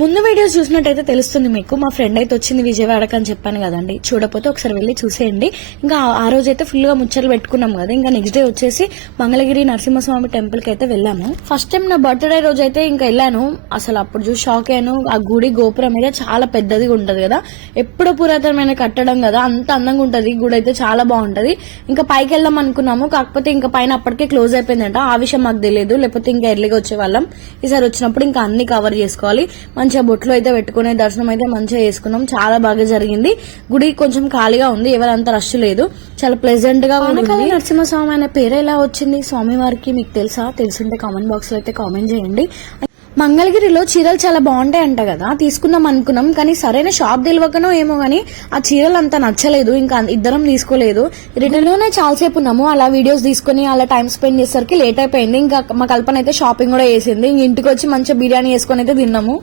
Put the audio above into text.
ముందు వీడియోస్ చూసినట్టయితే తెలుస్తుంది మీకు. మా ఫ్రెండ్ అయితే వచ్చింది విజయవాడకి అని చెప్పాను కదండి. చూడపోతే ఒకసారి వెళ్ళి చూసేయండి. ఇంకా ఆ రోజు అయితే ఫుల్ గా ముచ్చట్లు పెట్టుకున్నాం కదా. ఇంకా నెక్స్ట్ డే వచ్చేసి మంగళగిరి నరసింహస్వామి టెంపుల్ కి అయితే వెళ్ళాము. ఫస్ట్ టైం నా బర్త్డే రోజు అయితే ఇంకా వెళ్ళాను. అసలు అప్పుడు చూసి షాక్ అయ్యాను. ఆ గుడి గోపురం మీద చాలా పెద్దదిగా ఉంటది కదా, ఎప్పుడో పురాతనమైన కట్టడం కదా, అంత అందంగా ఉంటది. గుడి అయితే చాలా బాగుంటది. ఇంకా పైకి వెళ్దాం అనుకున్నాము, కాకపోతే ఇంకా పైన అప్పటికే క్లోజ్ అయిపోయిందంట. ఆ విషయం మాకు తెలియదు, లేకపోతే ఇంకా ఎర్లీగా వచ్చేవాళ్ళం. ఈసారి వచ్చినప్పుడు ఇంకా అన్ని కవర్ చేసుకోవాలి. మంచిగా బొట్లు అయితే పెట్టుకునే దర్శనం అయితే మంచిగా చేసుకున్నాం. చాలా బాగా జరిగింది. గుడి కొంచెం ఖాళీగా ఉంది, ఎవరంత రష్ లేదు. చాలా ప్లెజెంట్ గా ఉంది. నరసింహస్వామి అనే పేరు ఎలా వచ్చింది స్వామివారికి మీకు తెలుసా? తెలుసుంటే కామెంట్ బాక్స్ లో అయితే కామెంట్ చేయండి. మంగళగిరిలో చీరలు చాలా బాగుంటాయంట కదా, తీసుకుందాం అనుకున్నాం. కానీ సరైన షాప్ తెలియకనో ఏమో గానీ ఆ చీరలు అంత నచ్చలేదు. ఇంకా ఇద్దరం తీసుకోలేదు. రిటర్న్ లోనే చాలాసేపు ఉన్నాము. అలా వీడియోస్ తీసుకుని అలా టైం స్పెండ్ చేసేసరికి లేట్ అయిపోయింది. ఇంకా మా కల్పన అయితే షాపింగ్ కూడా చేసింది. ఇంటికి వచ్చి మంచిగా బిర్యానీ వేసుకొని అయితే తిన్నాము.